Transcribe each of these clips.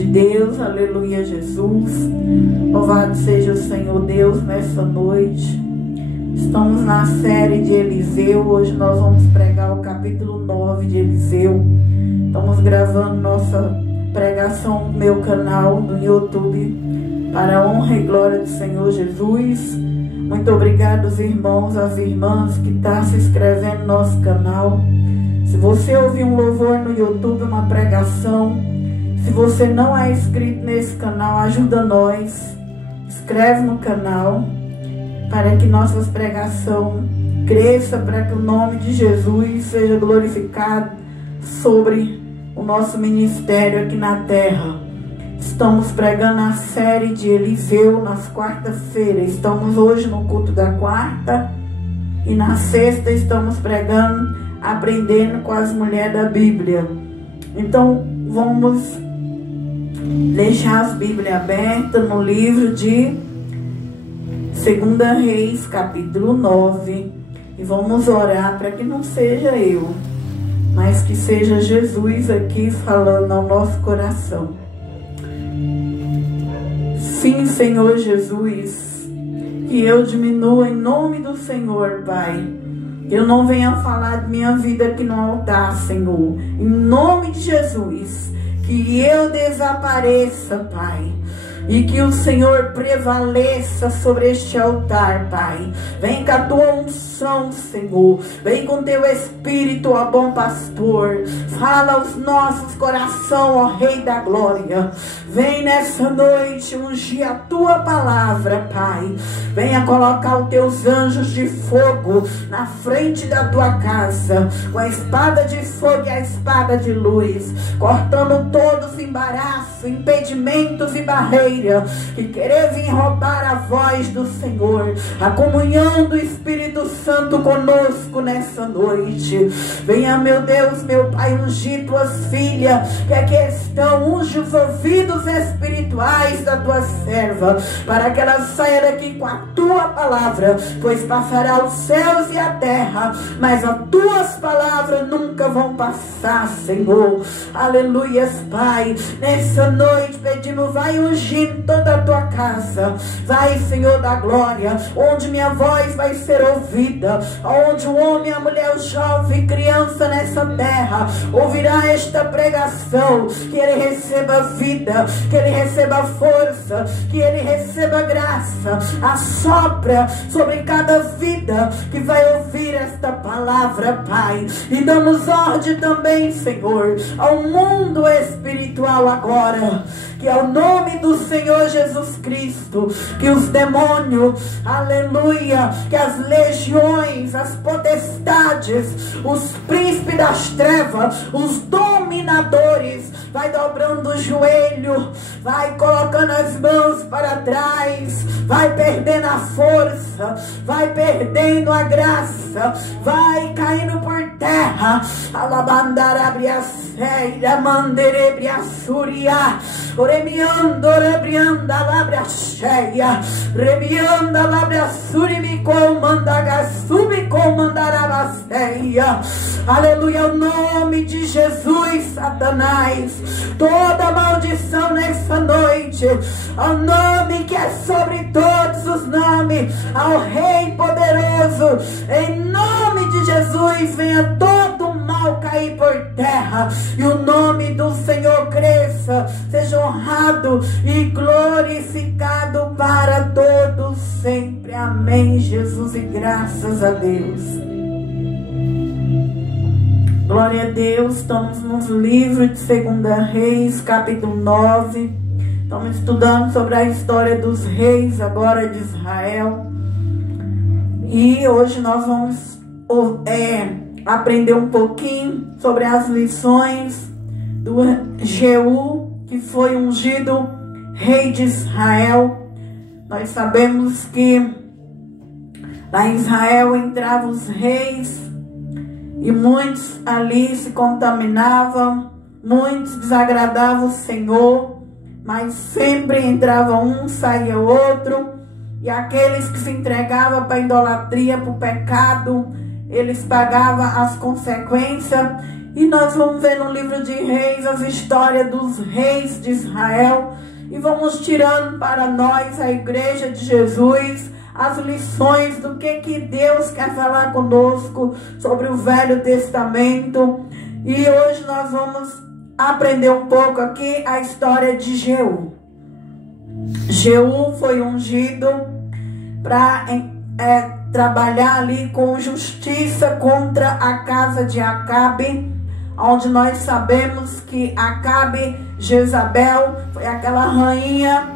de Deus, aleluia, Jesus. Louvado seja o Senhor Deus nessa noite. Estamos na série de Eliseu. Hoje nós vamos pregar o capítulo 9 de Eliseu. Estamos gravando nossa pregação no meu canal do YouTube, para a honra e glória do Senhor Jesus. Muito obrigado aos irmãos, às irmãs que estão se inscrevendo no nosso canal. Se você ouvir um louvor no YouTube, uma pregação, se você não é inscrito nesse canal, ajuda nós. Inscreve no canal, para que nossas pregações cresçam, para que o nome de Jesus seja glorificado sobre o nosso ministério aqui na terra. Estamos pregando a série de Eliseu nas quartas-feiras. Estamos hoje no culto da quarta e na sexta estamos pregando, aprendendo com as mulheres da Bíblia. Então vamos deixar as Bíblias abertas no livro de 2 Reis, capítulo 9, e vamos orar para que não seja eu, mas que seja Jesus aqui falando ao nosso coração. Sim, Senhor Jesus, que eu diminua em nome do Senhor, Pai. Eu não venha falar de minha vida aqui no altar, Senhor. Em nome de Jesus, que eu desapareça, Pai. E que o Senhor prevaleça sobre este altar, Pai. Vem com a tua unção, Senhor. Vem com teu Espírito, ó bom pastor. Fala aos nossos corações, ó Rei da Glória. Vem nessa noite ungir a tua palavra, Pai. Venha colocar os teus anjos de fogo na frente da tua casa, com a espada de fogo e a espada de luz, cortando todos os embaraços, impedimentos e barreiras que querer vir roubar a voz do Senhor, a comunhão do Espírito Santo conosco nessa noite. Venha, meu Deus, meu Pai, ungir tuas filhas que aqui estão, unge os ouvidos espirituais da tua serva, para que ela saia daqui com a tua palavra, pois passará os céus e a terra, mas as tuas palavras nunca vão passar, Senhor. Aleluias, Pai. Nessa noite pedimos, vai ungir toda a tua casa, vai, Senhor da glória, onde minha voz vai ser ouvida, onde o homem, a mulher, o jovem, criança nessa terra ouvirá esta pregação, que ele receba vida, que ele receba força, que ele receba graça. Assopra sobre cada vida que vai ouvir esta palavra, Pai, e damos ordem também, Senhor, ao mundo espiritual agora, que é o nome do Senhor Jesus Cristo, que os demônios, aleluia, que as legiões, as potestades, os príncipes das trevas, os dominadores, vai dobrando o joelho, vai colocando as mãos para trás, vai perdendo a força, vai perdendo a graça, vai caindo por terra. Alabandarabriaceira, manderebriaçuria, oremiando, orebrianda, labriaceia, remianda, labriaçurimico, mandagasumico, mandarabaceia. Aleluia, o nome de Jesus, Satanás, toda maldição nessa noite, ao nome que é sobre todos os nomes, ao Rei poderoso, em nome de Jesus, venha todo o mal cair por terra, e o nome do Senhor cresça, seja honrado e glorificado para todos sempre. Amém, Jesus, e graças a Deus. Glória a Deus. Estamos no livro de 2 Reis, capítulo 9. Estamos estudando sobre a história dos reis agora de Israel. E hoje nós vamos aprender um pouquinho sobre as lições do Jeú, que foi ungido rei de Israel. Nós sabemos que lá em Israel entravam os reis, e muitos ali se contaminavam, muitos desagradavam o Senhor, mas sempre entrava um, saía outro, e aqueles que se entregavam para a idolatria, para o pecado, eles pagavam as consequências, E nós vamos ver no livro de Reis as histórias dos reis de Israel. E vamos tirando para nós, a igreja de Jesus, as lições do que Deus quer falar conosco sobre o Velho Testamento. E hoje nós vamos aprender um pouco aqui a história de Jeú. Jeú foi ungido para trabalhar ali com justiça contra a casa de Acabe, onde nós sabemos que Acabe, Jezabel, foi aquela rainha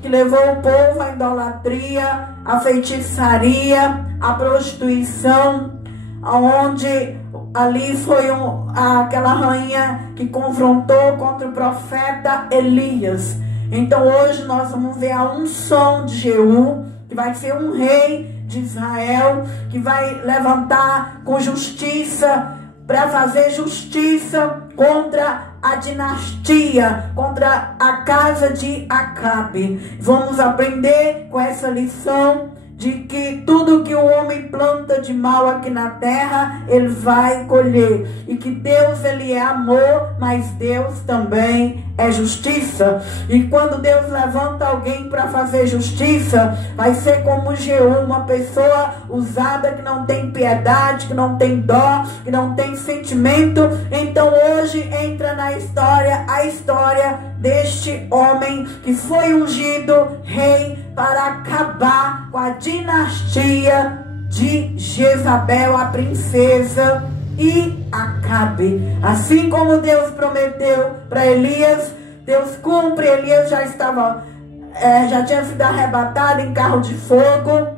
que levou o povo à idolatria, à feitiçaria, à prostituição, onde ali foi aquela rainha que confrontou contra o profeta Elias. Então hoje nós vamos ver a unção de Jeú, que vai ser um rei de Israel, que vai levantar com justiça, para fazer justiça contra a dinastia, contra a casa de Acabe. Vamos aprender com essa lição de que tudo que o homem planta de mal aqui na terra, ele vai colher. E que Deus, ele é amor, mas Deus também é justiça. E quando Deus levanta alguém para fazer justiça, vai ser como Jeú, uma pessoa usada que não tem piedade, que não tem dó, que não tem sentimento. Então hoje entra na história, a história deste homem que foi ungido rei para acabar com a dinastia de Jezabel, a princesa, e Acabe. Assim como Deus prometeu para Elias, Deus cumpre. Elias já tinha sido arrebatado em carro de fogo,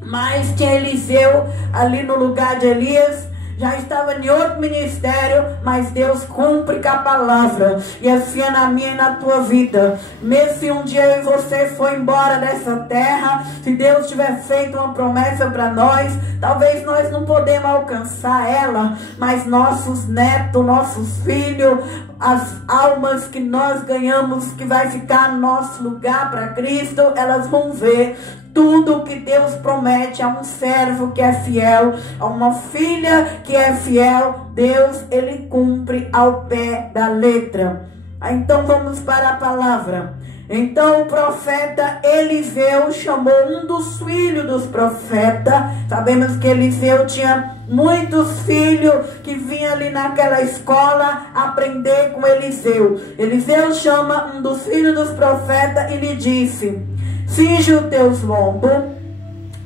mas tinha Eliseu ali no lugar de Elias. Já estava em outro ministério, mas Deus cumpre com a palavra. E assim é na minha e na tua vida. Mesmo se um dia eu e você for embora dessa terra, se Deus tiver feito uma promessa para nós, talvez nós não podemos alcançar ela, mas nossos netos, nossos filhos, as almas que nós ganhamos, que vai ficar no nosso lugar para Cristo, elas vão ver tudo que Deus promete a um servo que é fiel, a uma filha que é fiel. Deus, ele cumpre ao pé da letra. Então vamos para a palavra. Então o profeta Eliseu chamou um dos filhos dos profetas. Sabemos que Eliseu tinha muitos filhos que vinham ali naquela escola aprender com Eliseu. Eliseu chama um dos filhos dos profetas e lhe disse: cinge os teus lombos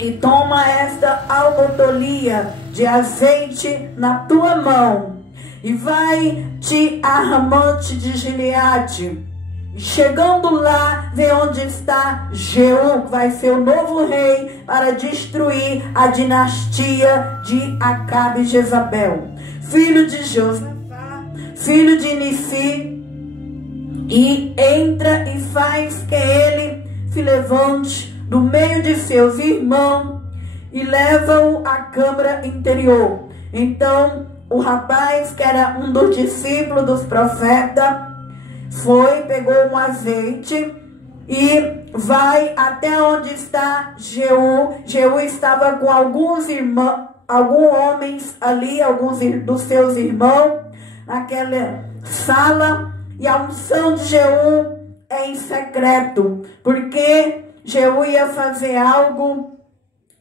e toma esta almotolia de azeite na tua mão e vai-te a Ramote de Gileade. Chegando lá, vê onde está Jeú, que vai ser o novo rei para destruir a dinastia de Acabe e Jezabel, filho de Josafá, filho de Nissi, e entra e faz que ele se levante do meio de seus irmãos e leva-o à câmara interior. Então o rapaz, que era um dos discípulos dos profetas, foi, pegou um azeite e vai até onde está Jeú. Jeú estava com alguns homens ali, alguns dos seus irmãos, naquela sala. E a unção de Jeú é em secreto, porque Jeú ia fazer algo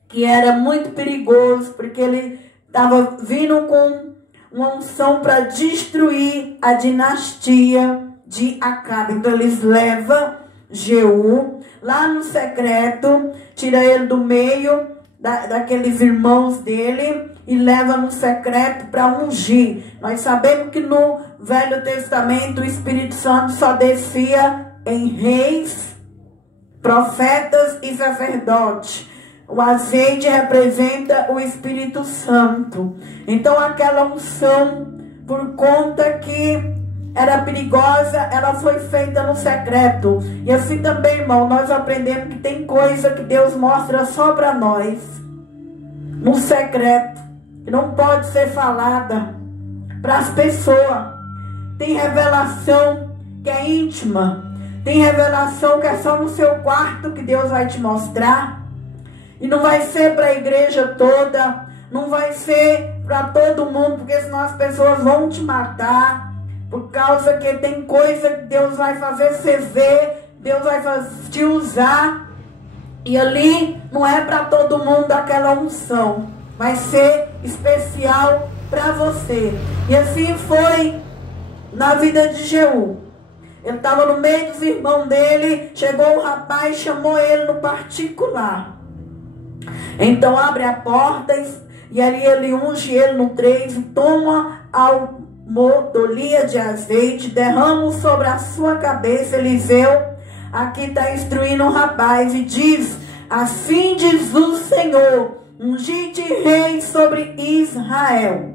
que era muito perigoso, porque ele estava vindo com uma unção para destruir a dinastia de Acabe. Então eles levam Jeú lá no secreto, tira ele do meio daqueles irmãos dele e leva no secreto para ungir. Nós sabemos que no Velho Testamento o Espírito Santo só descia em reis, profetas e sacerdotes. O azeite representa o Espírito Santo. Então aquela unção, por conta que era perigosa, ela foi feita no secreto. E assim também, irmão, nós aprendemos que tem coisa que Deus mostra só para nós, no secreto, que não pode ser falada para as pessoas. Tem revelação que é íntima, tem revelação que é só no seu quarto que Deus vai te mostrar. E não vai ser para a igreja toda, não vai ser para todo mundo, porque senão as pessoas vão te matar, por causa que tem coisa que Deus vai fazer você ver, Deus vai te usar, e ali não é para todo mundo aquela unção, vai ser especial para você. E assim foi na vida de Jeú. Ele estava no meio dos irmãos dele, chegou o rapaz, chamou ele no particular. Então abre a porta e ali ele unge ele no trevo, toma a modolia de azeite, derrama sobre a sua cabeça. Eliseu aqui está instruindo o rapaz e diz: assim diz o Senhor, ungi-te rei sobre Israel.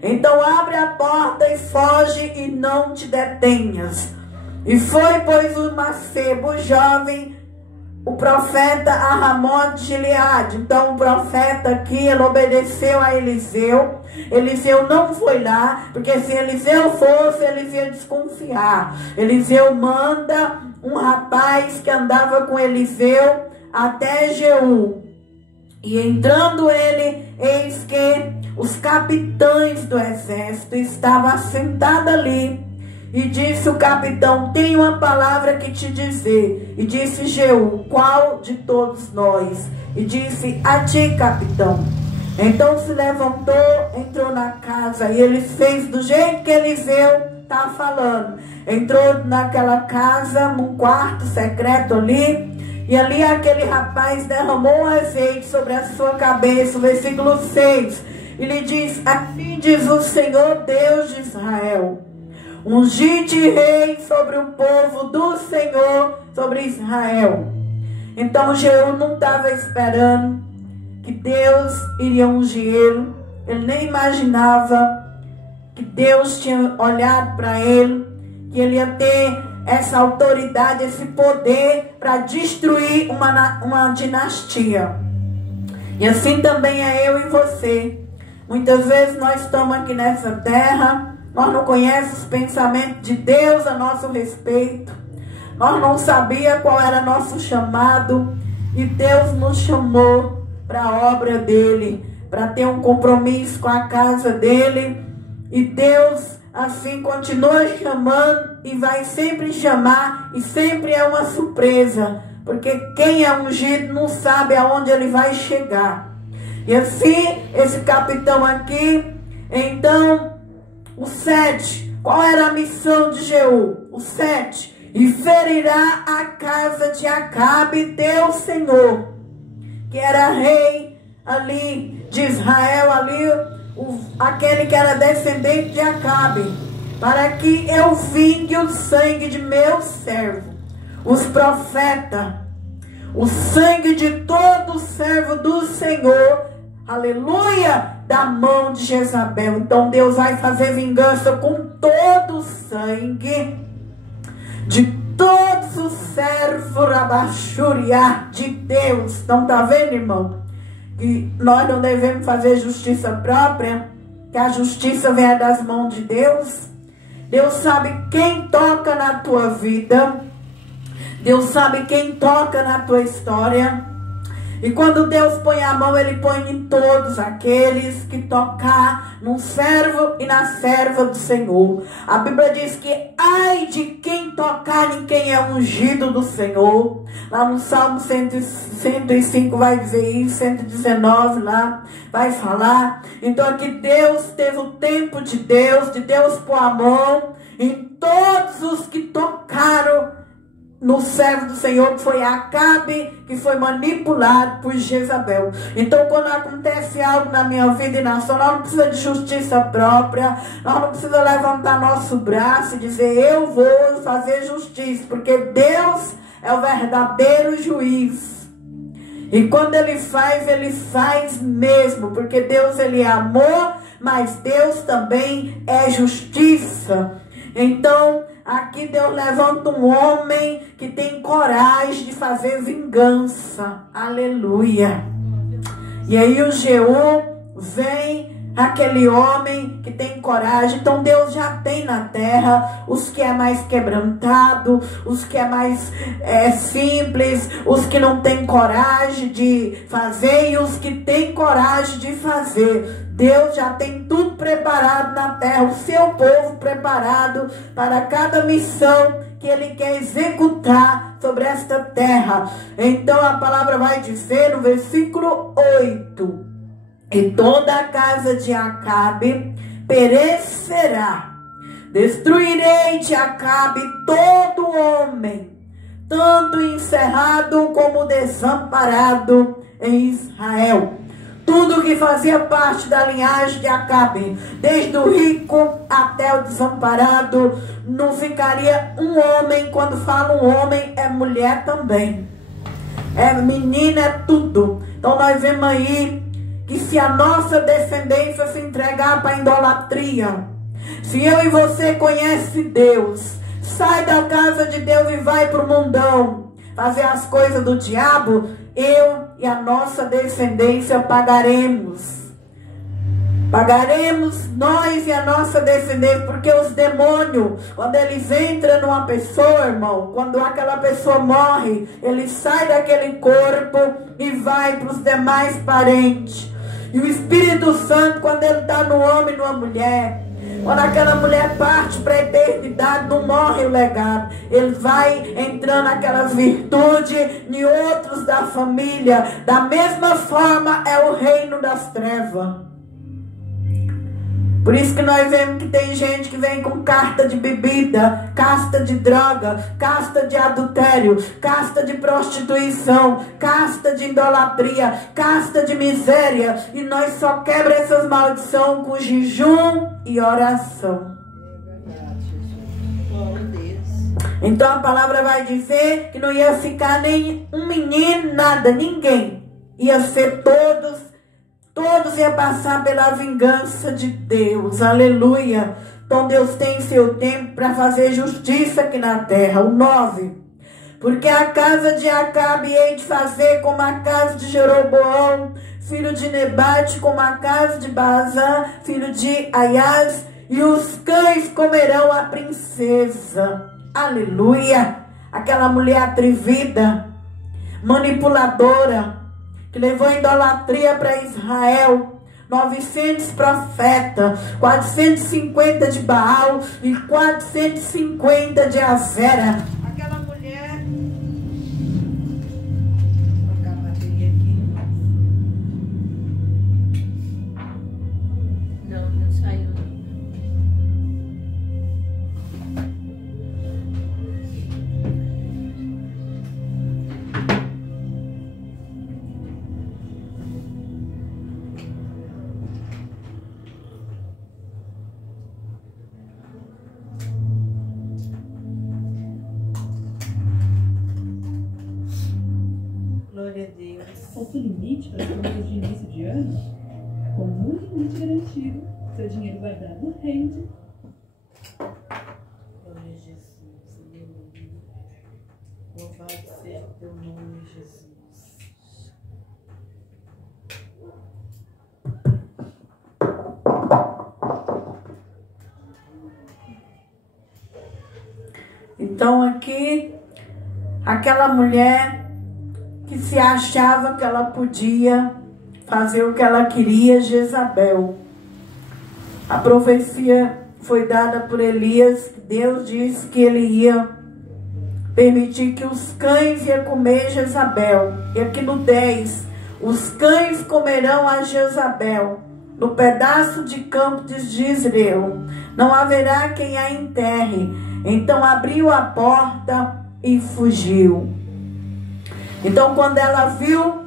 Então abre a porta e foge e não te detenhas. E foi, pois, o mancebo jovem, o profeta a Ramote de Gileade. Então o profeta aqui, ele obedeceu a Eliseu. Eliseu não foi lá, porque se Eliseu fosse, eles iam desconfiar. Eliseu manda um rapaz que andava com Eliseu até Jeú. E entrando ele, eis que os capitães do exército estavam assentados ali. E disse o capitão: tenho uma palavra que te dizer. E disse Jeú: qual de todos nós? E disse: a ti, capitão. Então se levantou, entrou na casa, e ele fez do jeito que Eliseu está falando. Entrou naquela casa, num quarto secreto ali, e ali aquele rapaz derramou azeite sobre a sua cabeça. Versículo 6, e lhe diz: assim diz o Senhor Deus de Israel, ungi-te rei sobre o povo do Senhor, sobre Israel. Então Jeú não estava esperando que Deus iria ungir ele. Ele nem imaginava que Deus tinha olhado para ele, que ele ia ter essa autoridade, esse poder para destruir uma dinastia. E assim também é eu e você. Muitas vezes nós estamos aqui nessa terra, nós não conhecemos os pensamentos de Deus a nosso respeito. Nós não sabíamos qual era nosso chamado. E Deus nos chamou para a obra dele, para ter um compromisso com a casa dele. E Deus assim continua chamando e vai sempre chamar. E sempre é uma surpresa, porque quem é ungido não sabe aonde ele vai chegar. E assim, esse capitão aqui, então... o 7, qual era a missão de Jeú? O 7, e ferirá a casa de Acabe, teu senhor, que era rei ali de Israel, ali, aquele que era descendente de Acabe, para que eu vingue o sangue de meu servo, os profetas, o sangue de todo servo do Senhor, aleluia, da mão de Jezabel. Então Deus vai fazer vingança com todo o sangue de todos os servos rabachuriá de Deus. Então tá vendo, irmão, que nós não devemos fazer justiça própria, que a justiça vem das mãos de Deus. Deus sabe quem toca na tua vida, Deus sabe quem toca na tua história. E quando Deus põe a mão, ele põe em todos aqueles que tocar no servo e na serva do Senhor. A Bíblia diz que ai de quem tocar em quem é ungido do Senhor. Lá no Salmo 105 vai dizer isso, 119 lá vai falar. Então aqui Deus teve o tempo de Deus pôr a mão em todos os que tocaram no servo do Senhor, que foi Acabe, que foi manipulado por Jezabel. Então quando acontece algo na minha vida e na sua, nós não precisamos de justiça própria, nós não precisamos levantar nosso braço e dizer eu vou fazer justiça, porque Deus é o verdadeiro juiz. E quando ele faz mesmo, porque Deus ele é amor, mas Deus também é justiça. Então aqui Deus levanta um homem que tem coragem de fazer vingança. Aleluia. E aí o Jeú vem, aquele homem que tem coragem. Então Deus já tem na terra os que é mais quebrantado, os que é mais simples, os que não tem coragem de fazer e os que tem coragem de fazer. Deus já tem tudo preparado na terra, o seu povo preparado para cada missão que Ele quer executar sobre esta terra. Então a palavra vai dizer no versículo 8: e toda a casa de Acabe perecerá. Destruirei de Acabe todo homem, tanto encerrado como desamparado em Israel. Tudo que fazia parte da linhagem de Acabe, desde o rico até o desamparado, não ficaria um homem. Quando fala um homem, é mulher também, é menina, é tudo. Então nós vemos aí que se a nossa descendência se entregar para a idolatria, se eu e você conhece Deus, sai da casa de Deus e vai para o mundão fazer as coisas do diabo, eu e a nossa descendência pagaremos. Pagaremos nós e a nossa descendência, porque os demônios, quando eles entram numa pessoa, irmão, quando aquela pessoa morre, ele sai daquele corpo e vai para os demais parentes. E o Espírito Santo, quando ele está no homem e numa mulher, quando aquela mulher parte para a eternidade, não morre o legado. Ele vai entrando aquelas virtudes em outros da família. Da mesma forma é o reino das trevas. Por isso que nós vemos que tem gente que vem com casta de bebida, casta de droga, casta de adultério, casta de prostituição, casta de idolatria, casta de miséria. E nós só quebra essas maldições com jejum e oração. Então a palavra vai dizer que não ia ficar nem um menino, nada, ninguém. Ia ser todos iam passar pela vingança de Deus. Aleluia. Então Deus tem seu tempo para fazer justiça aqui na terra. O 9. Porque a casa de Acabe hei de fazer como a casa de Jeroboão, filho de Nebate, como a casa de Baasa, filho de Aias, e os cães comerão a princesa. Aleluia. Aquela mulher atrevida, manipuladora, que levou a idolatria para Israel. 900 profetas, 450 de Baal e 450 de Azera. Aquela mulher... Vou colocar a bateria aqui. Não saiu. Glória a Deus. Falta limite para as compras de início de ano? Com um limite garantido, seu dinheiro guardado rende. Glória a Jesus. Aleluia. Louvado seja o teu nome, Jesus. Então aqui, aquela mulher que se achava que ela podia fazer o que ela queria, Jezabel. A profecia foi dada por Elias. Deus disse que ele ia permitir que os cães iam comer Jezabel. E aqui no 10, os cães comerão a Jezabel no pedaço de campo de Jezreel. Não haverá quem a enterre. Então abriu a porta e fugiu. Então quando ela viu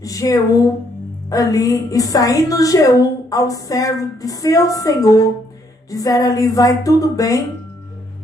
Jeú ali, e saindo Jeú ao servo de seu senhor, disseram ali: vai tudo bem,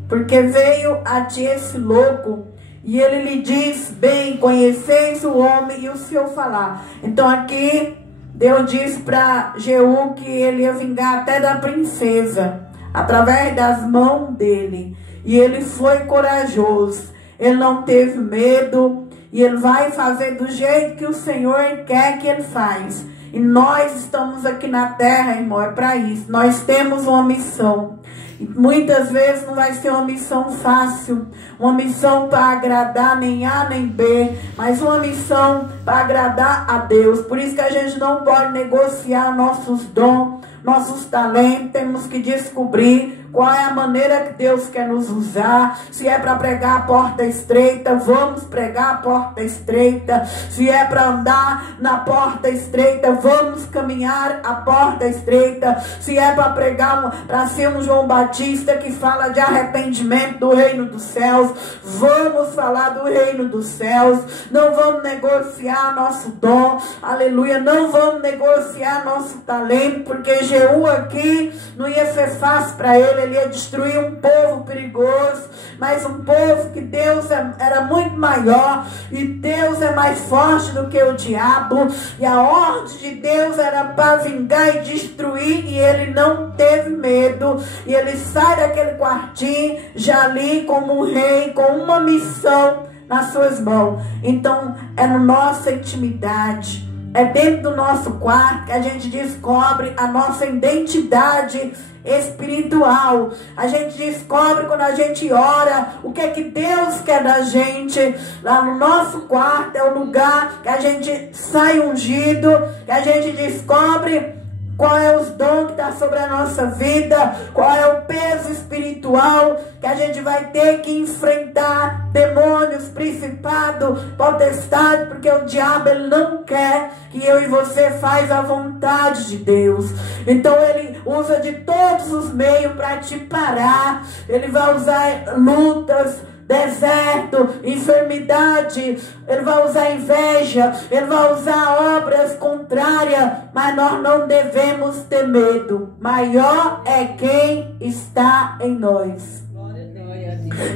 porque veio a ti esse louco. E ele lhe diz: bem, conheceis o homem e o seu falar. Então aqui Deus disse para Jeú que ele ia vingar até da princesa, através das mãos dele. E ele foi corajoso, ele não teve medo, e ele vai fazer do jeito que o Senhor quer que ele faz. E nós estamos aqui na terra, irmão, é para isso. Nós temos uma missão. E muitas vezes não vai ser uma missão fácil, uma missão para agradar nem A nem B, mas uma missão para agradar a Deus. Por isso que a gente não pode negociar nossos dons, nossos talentos, temos que descobrir qual é a maneira que Deus quer nos usar. Se é para pregar a porta estreita, vamos pregar a porta estreita. Se é para andar na porta estreita, vamos caminhar a porta estreita. Se é para pregar, para ser um João Batista que fala de arrependimento do reino dos céus, vamos falar do reino dos céus. Não vamos negociar nosso dom, aleluia, não vamos negociar nosso talento, porque Jeú aqui não ia ser fácil para ele ia destruir um povo perigoso, mas um povo que Deus era muito maior, e Deus é mais forte do que o diabo, e a ordem de Deus era para vingar e destruir, e ele não teve medo, e ele sai daquele quartinho já ali como um rei, com uma missão nas suas mãos. Então é na nossa intimidade, é dentro do nosso quarto que a gente descobre a nossa identidade espiritual. A gente descobre quando a gente ora o que é que Deus quer da gente. Lá no nosso quarto é o lugar que a gente sai ungido, que a gente descobre qual é os dons que está sobre a nossa vida, qual é o peso espiritual que a gente vai ter que enfrentar demônios, principado, potestade, porque o diabo ele não quer que eu e você faz a vontade de Deus. Então ele usa de todos os meios para te parar. Ele vai usar lutas, deserto, enfermidade, ele vai usar inveja, ele vai usar obras contrárias, mas nós não devemos ter medo. Maior é quem está em nós.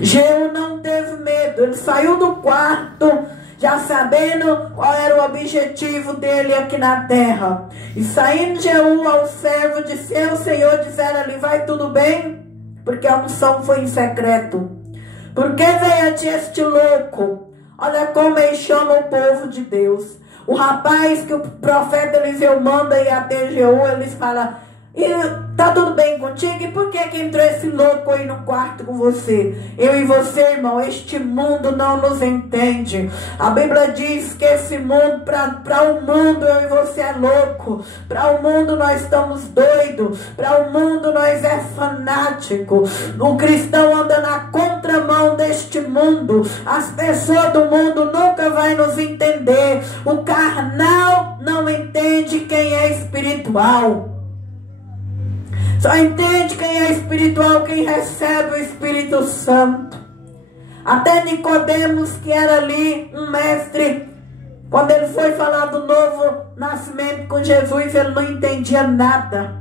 Jeú não teve medo, ele saiu do quarto já sabendo qual era o objetivo dele aqui na terra. E saindo Jeú ao servo de seu senhor, disseram ali: vai tudo bem? Porque a unção foi em secreto. Por que veio a ti este louco? Olha como ele chama o povo de Deus. O rapaz que o profeta Eliseu manda ir até Jeú, eles falam: e tá tudo bem contigo? E por que entrou esse louco aí no quarto com você? Eu e você, irmão, este mundo não nos entende. A Bíblia diz que esse mundo, para o mundo, eu e você é louco. Para o mundo nós estamos doidos. Para o mundo nós é fanático. O cristão anda na contramão deste mundo. As pessoas do mundo nunca vão nos entender. O carnal não entende quem é espiritual. Só entende quem é espiritual quem recebe o Espírito Santo. Até Nicodemos, que era ali um mestre, quando ele foi falar do novo nascimento com Jesus, ele não entendia nada.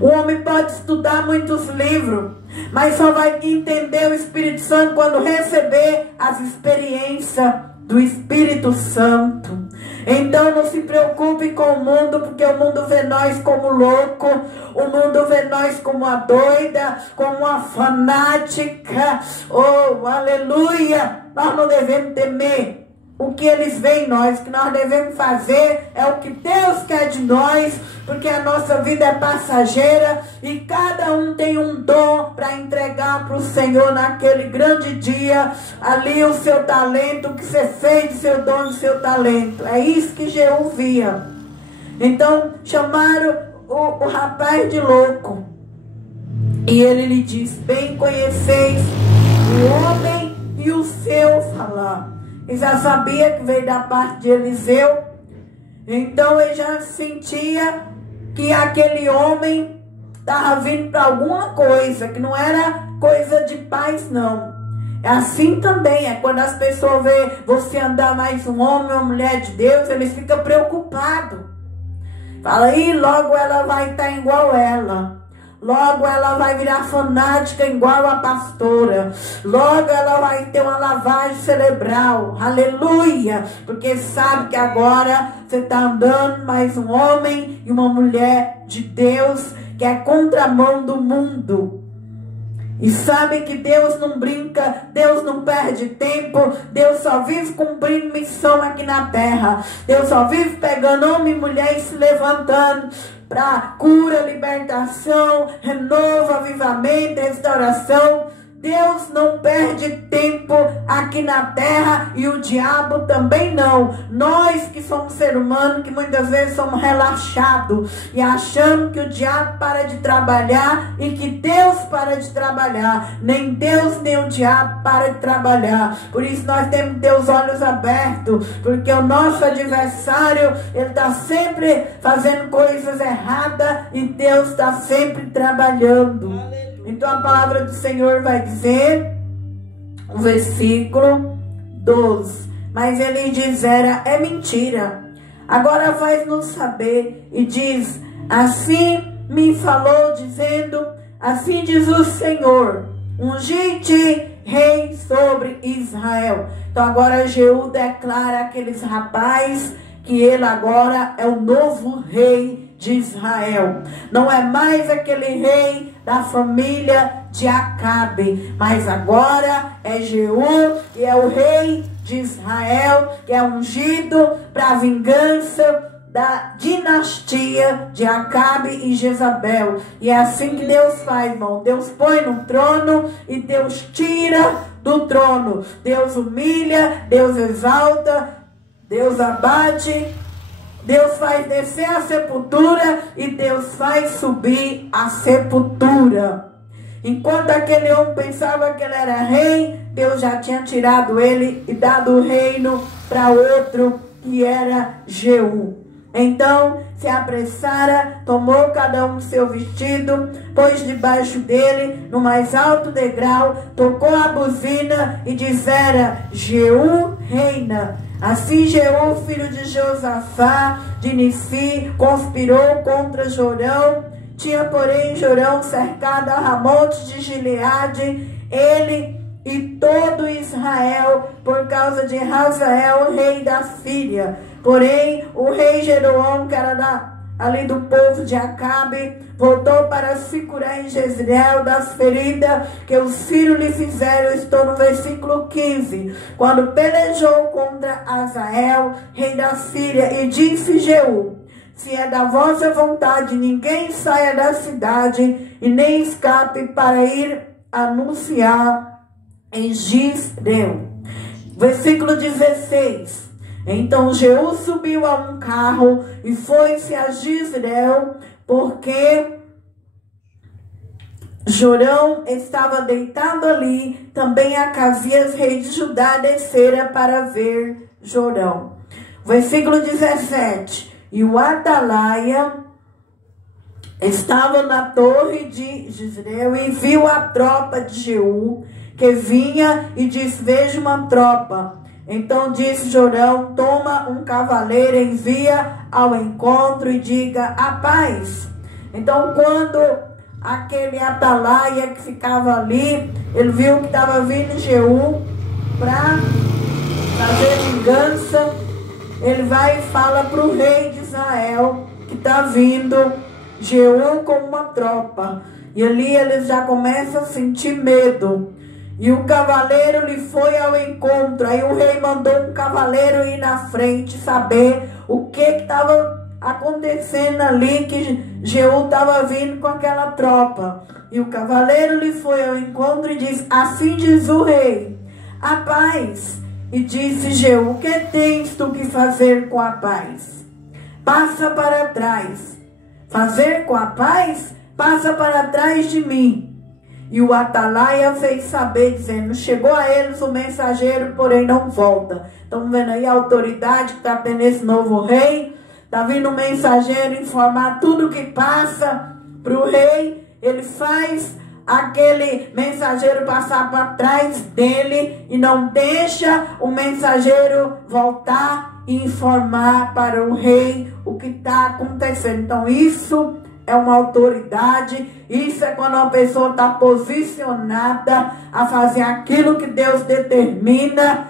O homem pode estudar muitos livros, mas só vai entender o Espírito Santo quando receber as experiências do Espírito Santo. Então não se preocupe com o mundo, porque o mundo vê nós como louco, o mundo vê nós como uma doida, como uma fanática. Oh, aleluia! Nós não devemos temer o que eles veem em nós. O que nós devemos fazer é o que Deus quer de nós, porque a nossa vida é passageira e cada um tem um dom para entregar para o Senhor naquele grande dia. Ali o seu talento, o que você fez do seu dom, do seu talento. É isso que Jeú via. Então chamaram o rapaz de louco, e ele lhe diz: bem conheceis o homem e o seu falar. Ele já sabia que veio da parte de Eliseu. Então ele já sentia que aquele homem estava vindo para alguma coisa, que não era coisa de paz, não. Assim também é quando as pessoas veem você andar mais um homem, uma mulher de Deus, eles ficam preocupados. Fala: ih, logo ela vai estar igual ela. Logo ela vai virar fanática igual a pastora. Logo ela vai ter uma lavagem cerebral. Aleluia! Porque sabe que agora você está andando mais um homem e uma mulher de Deus, que é contramão do mundo. E sabe que Deus não brinca, Deus não perde tempo, Deus só vive cumprindo missão aqui na terra. Deus só vive pegando homem e mulher e se levantando para cura, libertação, renovo, avivamento, restauração Deus não perde tempo aqui na terra e o diabo também não. Nós que somos seres humanos, que muitas vezes somos relaxados e achamos que o diabo para de trabalhar e que Deus para de trabalhar. Nem Deus nem o diabo para de trabalhar. Por isso nós temos que ter os olhos abertos, porque o nosso adversário, ele está sempre fazendo coisas erradas e Deus está sempre trabalhando. Então a palavra do Senhor vai dizer, o versículo 12, mas ele diz, é mentira. Agora faz-nos saber, e diz, assim me falou, dizendo, assim diz o Senhor, ungi-te rei sobre Israel. Então agora Jeú declara aqueles rapazes que ele agora é o novo rei de Israel. Não é mais aquele rei da família de Acabe, mas agora é Jeú, que é o rei de Israel, que é ungido para a vingança da dinastia de Acabe e Jezabel. E é assim que Deus faz, irmão. Deus põe no trono e Deus tira do trono. Deus humilha, Deus exalta, Deus abate, Deus faz descer a sepultura e Deus faz subir a sepultura. Enquanto aquele homem pensava que ele era rei, Deus já tinha tirado ele e dado o reino para outro, que era Jeú. Então se apressara, tomou cada um seu vestido, pôs debaixo dele, no mais alto degrau, tocou a buzina e dissera, Jeú reina. Assim Jeú, filho de Josafá, de Nissi, conspirou contra Jorão. Tinha, porém, Jorão cercado a Ramote de Gileade, ele e todo Israel, por causa de Hazael, rei da Síria. Porém, o rei Jeroão, que era ali do povo de Acabe, voltou para se curar em Jezreel das feridas que os filhos lhe fizeram. Estou no versículo 15. Quando pelejou contra Hazael, rei da Síria, e disse Jeú, se é da vossa vontade, ninguém saia da cidade e nem escape para ir anunciar em Jezreel. Versículo 16. Então Jeú subiu a um carro e foi-se a Jezreel, porque Jorão estava deitado ali. Também Acasias, rei de Judá, descera para ver Jorão. Versículo 17. E o Atalaia estava na torre de Jezreel e viu a tropa de Jeú, que vinha, e disse, veja uma tropa. Então disse Jorão, toma um cavaleiro, envia ao encontro e diga a paz. Então quando aquele Atalaia que ficava ali, ele viu que estava vindo Jeú para fazer vingança, ele vai e fala para o rei de Israel que está vindo Jeú com uma tropa. E ali eles já começam a sentir medo. E o cavaleiro lhe foi ao encontro. Aí o rei mandou um cavaleiro ir na frente saber o que estava acontecendo ali, que Jeú estava vindo com aquela tropa. E o cavaleiro lhe foi ao encontro e disse, assim diz o rei, a paz. E disse Jeú, o que tens tu que fazer com a paz? Passa para trás. Fazer com a paz? Passa para trás de mim. E o Atalaia fez saber, dizendo, chegou a eles o mensageiro, porém não volta. Estamos vendo aí a autoridade que está tendo esse novo rei. Está vindo um mensageiro informar tudo o que passa para o rei. Ele faz aquele mensageiro passar para trás dele e não deixa o mensageiro voltar e informar para o rei o que está acontecendo. Então isso é uma autoridade. Isso é quando uma pessoa está posicionada a fazer aquilo que Deus determina.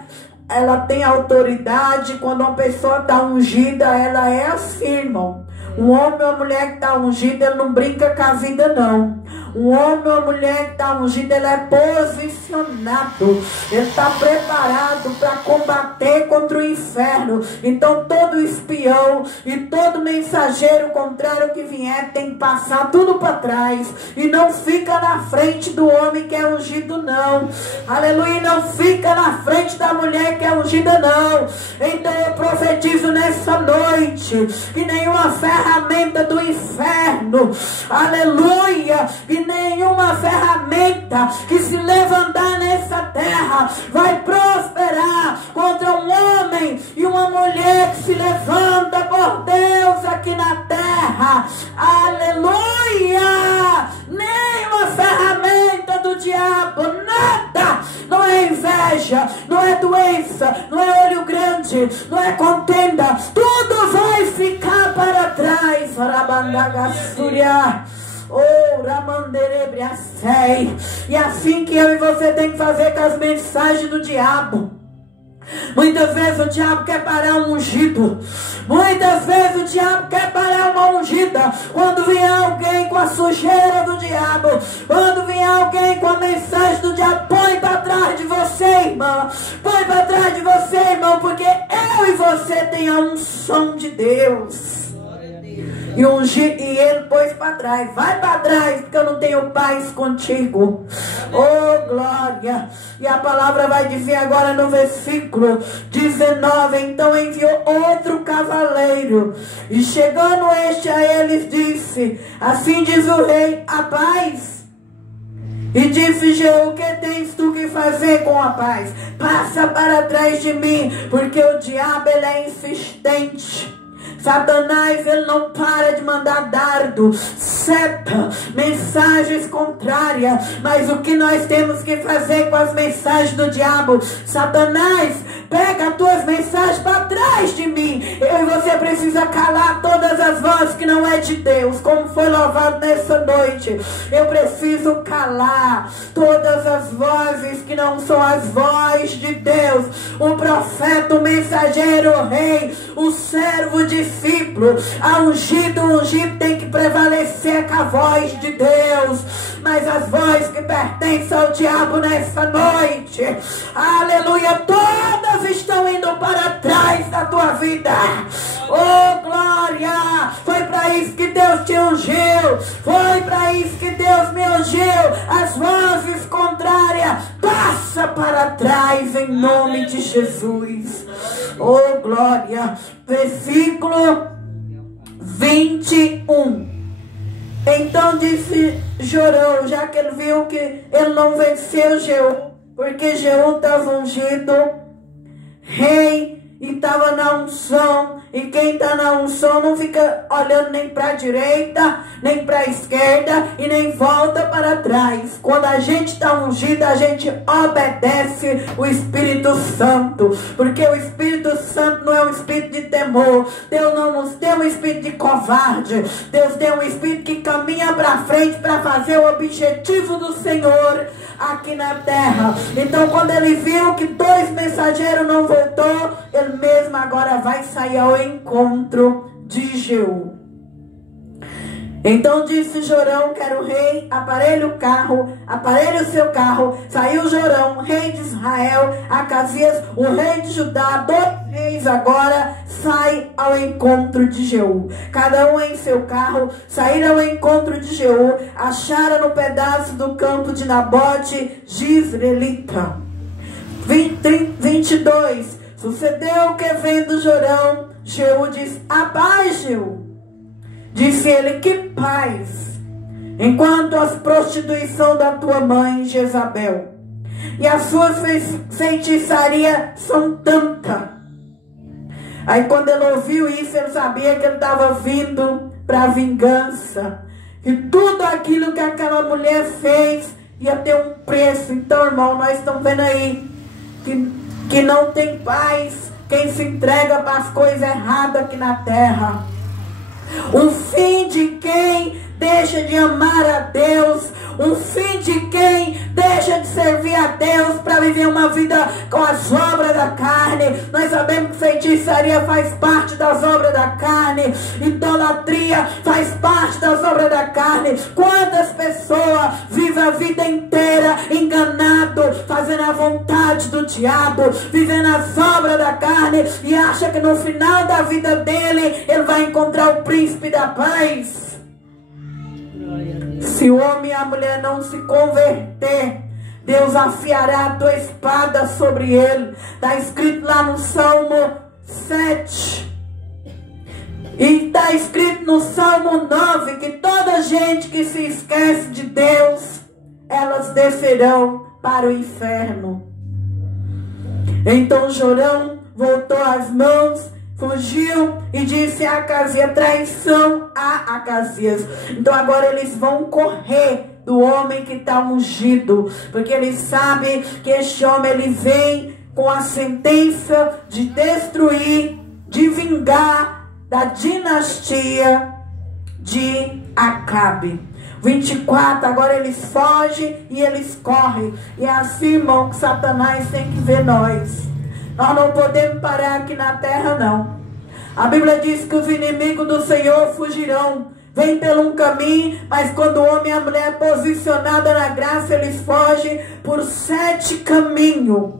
Ela tem autoridade. Quando uma pessoa está ungida, ela é assim, irmão. Um homem ou uma mulher que está ungido, ele não brinca com a vida, não. Um homem ou uma mulher que está ungido, ele é posicionado. Ele está preparado para combater contra o inferno. Então todo espião e todo mensageiro contrário que vier tem que passar tudo para trás. E não fica na frente do homem que é ungido, não. Aleluia. E não fica na frente da mulher que é ungida, não. Então eu profetizo nessa noite que nenhuma ferramenta do inferno, aleluia, e nenhuma ferramenta que se levantar nessa terra vai prosperar contra um homem e uma mulher que se levanta por Deus aqui na terra. Aleluia! Nenhuma ferramenta do diabo, nada. Não é inveja, não é doença, não é olho grande, não é contenda. Tudo vai ficar para trás. Rabandagassúria. Oh, Ramanderebriacei. E assim que eu e você tem que fazer com as mensagens do diabo. Muitas vezes o diabo quer parar um ungido. Muitas vezes o diabo quer parar uma ungida. Quando vier alguém com a sujeira do diabo, quando vier alguém com a mensagem do diabo, põe para trás de você, irmã. Põe para trás de você, irmão, porque eu e você tem a unção de Deus. E ele pôs para trás. Vai para trás, porque eu não tenho paz contigo. Oh, glória. E a palavra vai dizer agora no versículo 19. Então enviou outro cavaleiro. E chegando este a eles, disse: assim diz o rei, a paz. E disse Jeú: o que tens tu que fazer com a paz? Passa para trás de mim, porque o diabo ele é insistente. Satanás, ele não para de mandar dardo, seta, mensagens contrárias. Mas o que nós temos que fazer com as mensagens do diabo? Satanás, pega as tuas mensagens para trás de mim. Eu e você precisa calar todas as vozes que não é de Deus, como foi louvado nessa noite. Eu preciso calar todas as vozes que não são as vozes de Deus. O profeta, o mensageiro, o rei, o servo, discípulo, a ungido, o ungido tem que prevalecer com a voz de Deus. Mas as vozes que pertencem ao diabo nessa noite, aleluia, todas estão indo para trás da tua vida. Oh, glória! Foi para isso que Deus te ungiu. Foi para isso que Deus me ungiu. As vozes contrárias, passa para trás em nome de Jesus. Oh, glória! Versículo 21. Então disse Jorão, já que ele viu que ele não venceu Jeú, porque Jeú estava ungido rei e estava na unção. E quem está na unção não fica olhando nem para a direita, nem para a esquerda e nem volta para trás. Quando a gente está ungido, a gente obedece o Espírito Santo. Porque o Espírito Santo não é um espírito de temor. Deus não nos deu um espírito de covarde. Deus deu um espírito que caminha para frente para fazer o objetivo do Senhor aqui na terra. Então quando ele viu que 2 mensageiros não voltou, ele mesmo agora vai sair ao encontro de Jeú. Então disse Jorão, que era o rei: aparelhe o carro, aparelhe o seu carro. Saiu Jorão, rei de Israel, Acasias, o rei de Judá, 2 reis agora, sai ao encontro de Jeú. Cada um em seu carro, saíram ao encontro de Jeú, acharam no pedaço do campo de Nabote, Jizreelita. 22. Sucedeu que vendo Jorão, Jeú disse: a paz, Jeú. Disse ele: que paz, enquanto as prostituição da tua mãe Jezabel e as suas feitiçarias são tantas. Aí quando ele ouviu isso, ele sabia que ele estava vindo para vingança. E tudo aquilo que aquela mulher fez ia ter um preço. Então, irmão, nós estamos vendo aí que não tem paz quem se entrega para as coisas erradas aqui na terra. O fim de quem deixa de amar a Deus, Um fim de quem deixa de servir a Deus para viver uma vida com as obras da carne. Nós sabemos que feitiçaria faz parte das obras da carne. Idolatria faz parte das obras da carne. Quantas pessoas vivem a vida inteira enganado, fazendo a vontade do diabo, vivendo as obras da carne e acha que no final da vida dele ele vai encontrar o príncipe da paz. Se o homem e a mulher não se converter, Deus afiará a tua espada sobre ele. Está escrito lá no Salmo 7. E está escrito no Salmo 9 que toda gente que se esquece de Deus, elas descerão para o inferno. Então Jorão voltou as mãos, fugiu e disse a Acasias, traição a Acasias. Então agora eles vão correr do homem que está ungido, porque eles sabem que este homem ele vem com a sentença de destruir, de vingar da dinastia de Acabe. 24, agora eles fogem e eles correm. E assim, irmão, que Satanás tem que ver nós. Nós não podemos parar aqui na terra, não. A Bíblia diz que os inimigos do Senhor fugirão. Vem pelo um caminho, mas quando o homem e a mulher é posicionada na graça, eles fogem por 7 caminhos.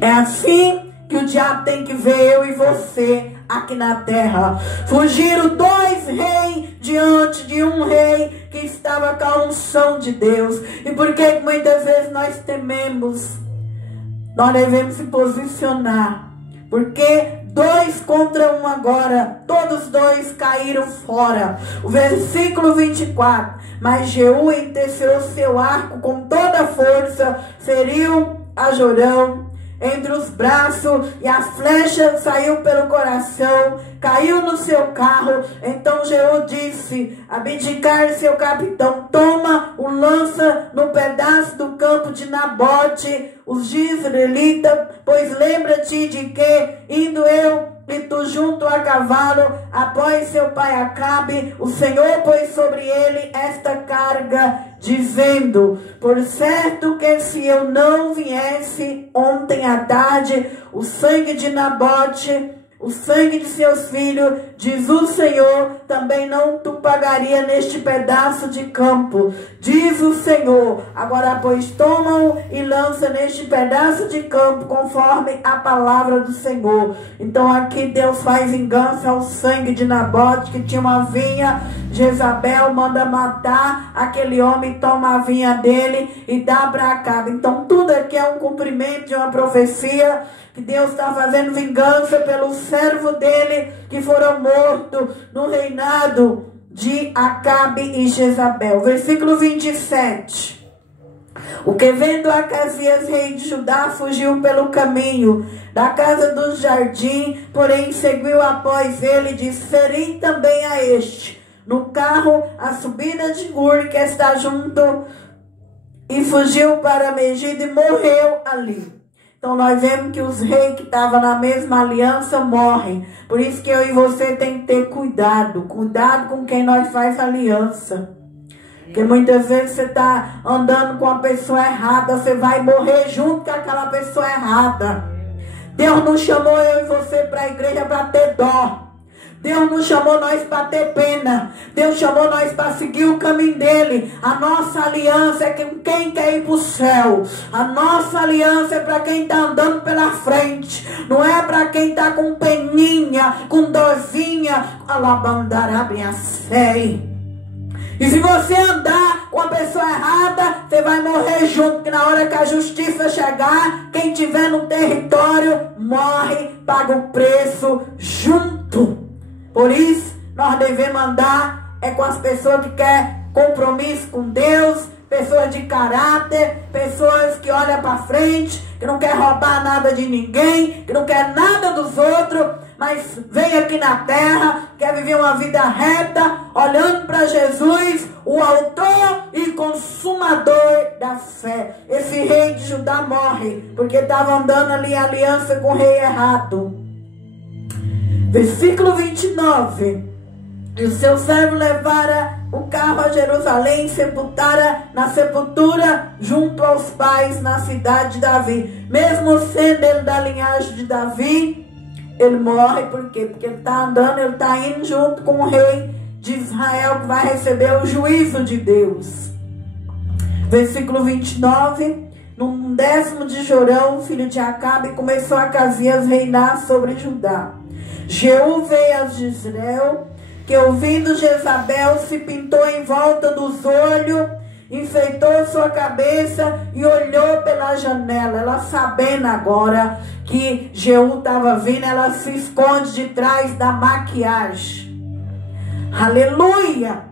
É assim que o diabo tem que ver eu e você aqui na terra. Fugiram 2 reis diante de um rei que estava com a unção de Deus. E por que muitas vezes nós tememos? Nós devemos se posicionar, porque 2 contra 1 agora, todos 2 caíram fora. O versículo 24, mas Jeú enteceu seu arco com toda a força, feriu a Jorão entre os braços, e a flecha saiu pelo coração, caiu no seu carro. Então Jeú disse a Abdicar, seu capitão, toma o lança no pedaço do campo de Nabote, os israelitas, pois lembra-te de que, indo eu e tu junto a cavalo, após seu pai Acabe, o Senhor pôs sobre ele esta carga, dizendo, por certo que se eu não viesse ontem à tarde, o sangue de Nabote, o sangue de seus filhos, diz o Senhor, também não tu pagaria neste pedaço de campo, diz o Senhor. Agora, pois, toma-o e lança neste pedaço de campo, conforme a palavra do Senhor. Então aqui Deus faz vingança ao sangue de Nabote, que tinha uma vinha. Jezabel manda matar aquele homem, toma a vinha dele e dá para Acabe. Então tudo aqui é um cumprimento de uma profecia, que Deus está fazendo vingança pelo servo dele que foram mortos no reinado de Acabe e Jezabel. Versículo 27. O que vendo Acasias, rei de Judá, fugiu pelo caminho da casa do jardim, porém seguiu após ele, disse, feri também a este no carro a subida de Gur, que está junto, e fugiu para Megiddo e morreu ali. Então nós vemos que os reis que estavam na mesma aliança morrem. Por isso que eu e você tem que ter cuidado. Cuidado com quem nós faz aliança. Porque muitas vezes você está andando com a pessoa errada, você vai morrer junto com aquela pessoa errada. Deus não chamou eu e você para a igreja para ter dó. Deus não chamou nós para ter pena. Deus chamou nós para seguir o caminho dele. A nossa aliança é com quem quer ir para o céu. A nossa aliança é para quem está andando pela frente. Não é para quem está com peninha, com dorzinha. Alabandarabia-sei. E se você andar com a pessoa errada, você vai morrer junto. Porque na hora que a justiça chegar, quem tiver no território morre, paga o preço junto. Por isso, nós devemos andar com as pessoas que querem compromisso com Deus, pessoas de caráter, pessoas que olham para frente, que não quer roubar nada de ninguém, que não quer nada dos outros, mas vem aqui na terra, quer viver uma vida reta, olhando para Jesus, o autor e consumador da fé. Esse rei de Judá morre, porque estava andando ali em aliança com o rei errado. Versículo 29. E o seu servo levara o carro a Jerusalém, sepultara na sepultura junto aos pais na cidade de Davi. Mesmo sendo ele da linhagem de Davi, ele morre. Por quê? Porque ele está andando, ele está indo junto com o rei de Israel, que vai receber o juízo de Deus. Versículo 29. No 10º de Jorão, filho de Acabe, começou Acasias reinar sobre Judá. Jeú veio a Jezreel, que ouvindo Jezabel se pintou em volta dos olhos, enfeitou sua cabeça e olhou pela janela. Ela sabendo agora que Jeú estava vindo, ela se esconde de trás da maquiagem. Aleluia!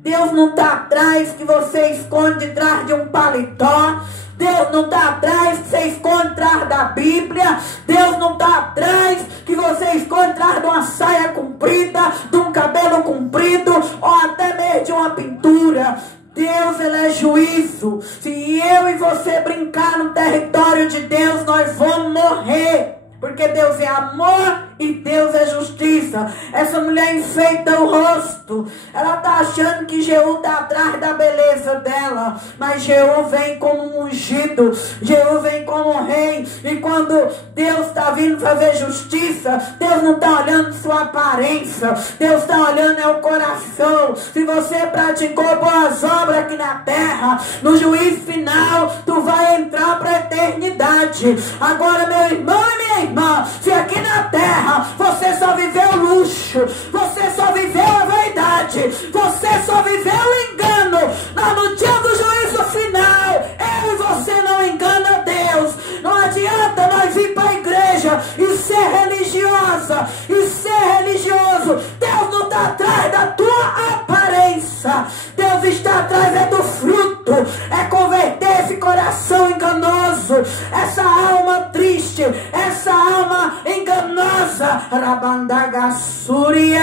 Deus não está atrás que você esconde de trás de um paletó. Deus não está atrás que você esconde atrás da Bíblia. Deus não está atrás que você esconde atrás de uma saia comprida, de um cabelo comprido, ou até mesmo de uma pintura. Deus, ele é juízo. Se eu e você brincar no território de Deus, nós vamos morrer. Porque Deus é amor e Deus é justiça. Essa mulher enfeita o rosto. Ela está achando que Jeú está atrás da beleza dela. Mas Jeú vem como um ungido. Jeú vem como rei. E quando Deus está vindo fazer justiça, Deus não está olhando sua aparência. Deus está olhando é o coração. Se você praticou boas obras aqui na terra, no juízo final, tu vai entrar para a eternidade. Agora, meu irmão e minha irmã, se aqui na terra você só viveu luxo, você só viveu a vaidade, você só viveu o engano, lá no dia do juízo final, eu e você não engana Deus. Não adianta nós ir para a igreja e ser religiosa e ser religioso. Deus não está atrás da tua aparência. Deus está atrás é do fruto, é converter esse coração enganoso, essa alma triste, essa alma enganosa. Rabandagassúria.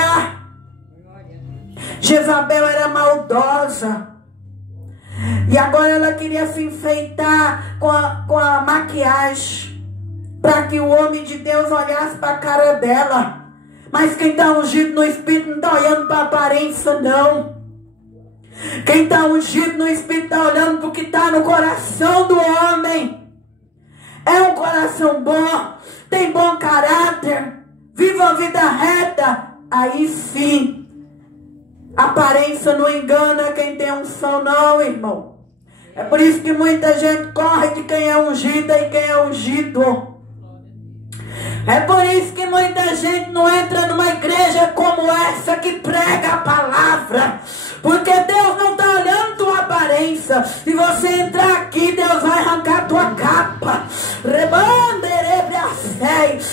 Jezabel era maldosa. E agora ela queria se enfeitar com a maquiagem, para que o homem de Deus olhasse para a cara dela. Mas quem está ungido no Espírito não está olhando para a aparência, não. Quem está ungido no Espírito está olhando para o que está no coração do homem. É um coração bom, tem bom caráter, vive uma vida reta. Aí sim, aparência não engana quem tem unção, não, irmão. É por isso que muita gente corre de quem é ungida e quem é ungido. É por isso que muita gente não entra numa igreja como essa que prega a palavra. Porque Deus não está olhando tua aparência. Se você entrar aqui, Deus vai arrancar tua capa.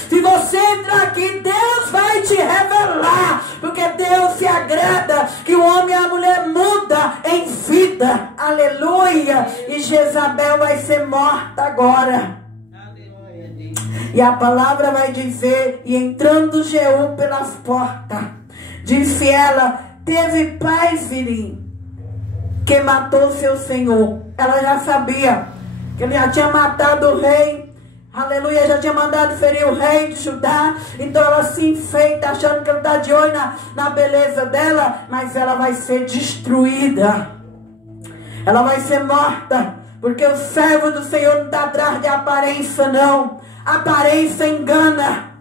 Se você entrar aqui, Deus vai te revelar. Porque Deus se agrada que o homem e a mulher muda em vida. Aleluia. E Jezabel vai ser morta agora. E a palavra vai dizer: e entrando Jeú pelas portas, disse ela, teve paz, Virim, que matou seu senhor. Ela já sabia que ele já tinha matado o rei. Aleluia, já tinha mandado ferir o rei de Judá. Então ela se enfeita achando que ele está de olho na beleza dela. Mas ela vai ser destruída. Ela vai ser morta. Porque o servo do Senhor não está atrás de aparência, não. Aparência engana.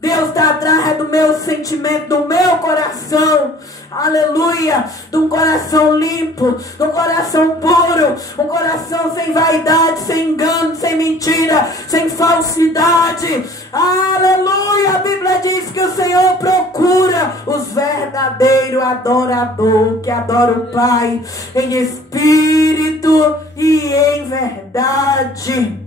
Deus está atrás do meu sentimento, do meu coração. Aleluia. De um coração limpo, de um coração puro, um coração sem vaidade, sem engano, sem mentira, sem falsidade. Aleluia. A Bíblia diz que o Senhor procura os verdadeiros adoradores, que adoram o Pai em espírito e em verdade.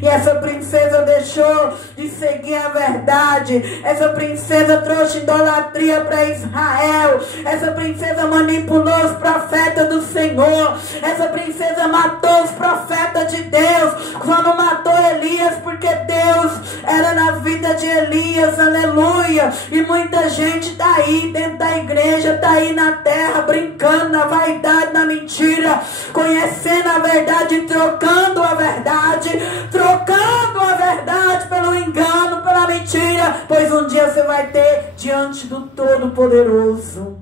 E essa princesa deixou de seguir a verdade. Essa princesa trouxe idolatria para Israel. Essa princesa manipulou os profetas do Senhor. Essa princesa matou os profetas de Deus. Só não matou Elias porque Deus era na vida de Elias. Aleluia. E muita gente está aí dentro da igreja, está aí na terra brincando na vaidade, na mentira, conhecendo a verdade, trocando a verdade, trocando a verdade pelo engano, pela mentira, pois um dia você vai ter diante do Todo-Poderoso.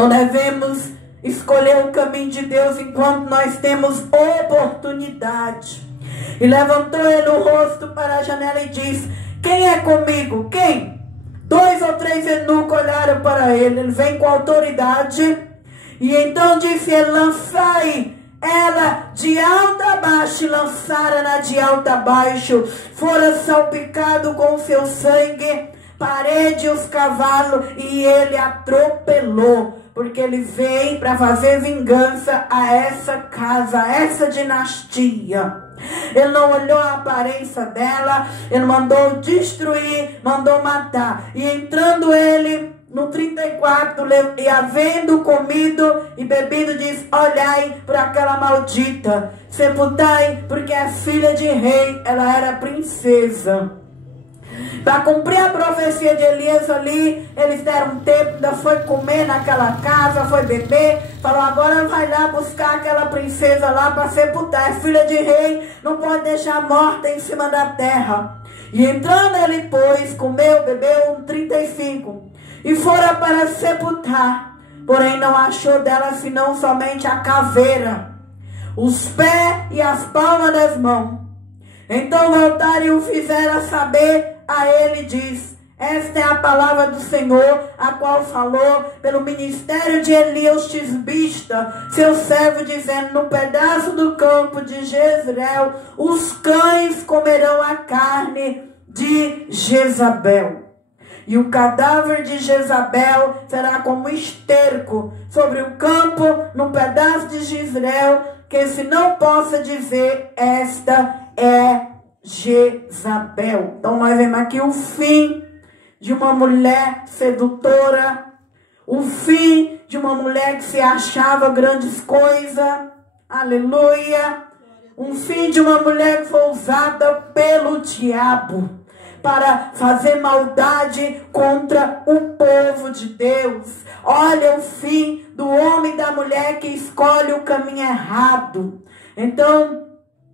Então devemos escolher o caminho de Deus enquanto nós temos oportunidade. E levantou ele o rosto para a janela e disse: quem é comigo? Quem? 2 ou 3 eunucos olharam para ele. Ele vem com autoridade. E então disse ele: lançai ela de alto a baixo. E lançaram-na de alto a baixo. Fora salpicado com seu sangue parede e os cavalos, e ele atropelou, porque ele veio para fazer vingança a essa casa, a essa dinastia. Ele não olhou a aparência dela, ele mandou destruir, mandou matar. E entrando ele no 34, e havendo comido e bebido, diz: olhai por aquela maldita, sepultai, porque é filha de rei, ela era princesa. Para cumprir a profecia de Elias ali, eles deram um tempo, ainda foi comer naquela casa, foi beber, falou: agora vai lá buscar aquela princesa lá para sepultar, é filha de rei, não pode deixar morta em cima da terra. E entrando ele, pois, comeu, bebeu, 35, e fora para sepultar, porém não achou dela senão somente a caveira, os pés e as palmas das mãos. Então voltaram e o fizeram saber a ele, diz: esta é a palavra do Senhor, a qual falou pelo ministério de Elias tisbista, seu servo, dizendo: no pedaço do campo de Jezreel os cães comerão a carne de Jezabel, e o cadáver de Jezabel será como esterco sobre o campo, num pedaço de Jezreel, que se não possa dizer: esta é Jezabel. Então nós vemos aqui o fim de uma mulher sedutora, o fim de uma mulher que se achava grandes coisas, aleluia, um fim de uma mulher que foi usada pelo diabo para fazer maldade contra o povo de Deus. Olha o fim do homem e da mulher que escolhe o caminho errado. Então,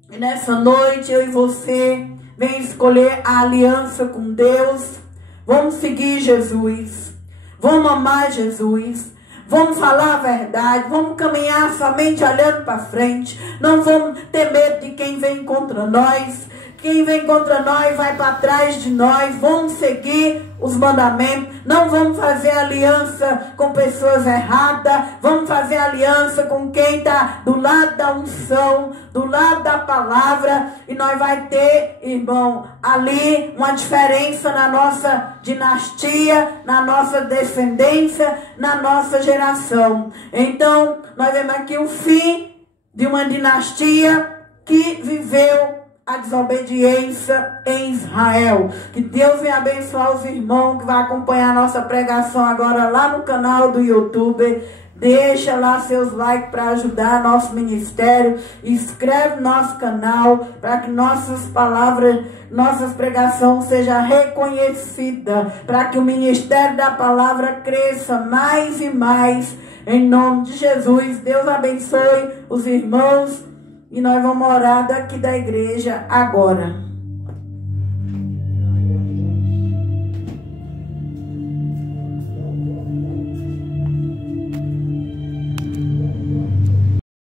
nessa noite, eu e você vem escolher a aliança com Deus. Vamos seguir Jesus, vamos amar Jesus, vamos falar a verdade, vamos caminhar somente olhando para frente. Não vamos ter medo de quem vem contra nós. Quem vem contra nós vai para trás de nós. Vamos seguir os mandamentos. Não vamos fazer aliança com pessoas erradas. Vamos fazer aliança com quem está do lado da unção, do lado da palavra. E nós vai ter, irmão, ali uma diferença na nossa dinastia, na nossa descendência, na nossa geração. Então, nós vemos aqui o fim de uma dinastia que viveu a desobediência em Israel. Que Deus venha abençoar os irmãos que vão acompanhar a nossa pregação agora lá no canal do YouTube. Deixa lá seus likes para ajudar nosso ministério. Inscreve no nosso canal para que nossas palavras, nossas pregações seja reconhecida, para que o ministério da palavra cresça mais e mais. Em nome de Jesus, Deus abençoe os irmãos. E nós vamos orar daqui da igreja agora.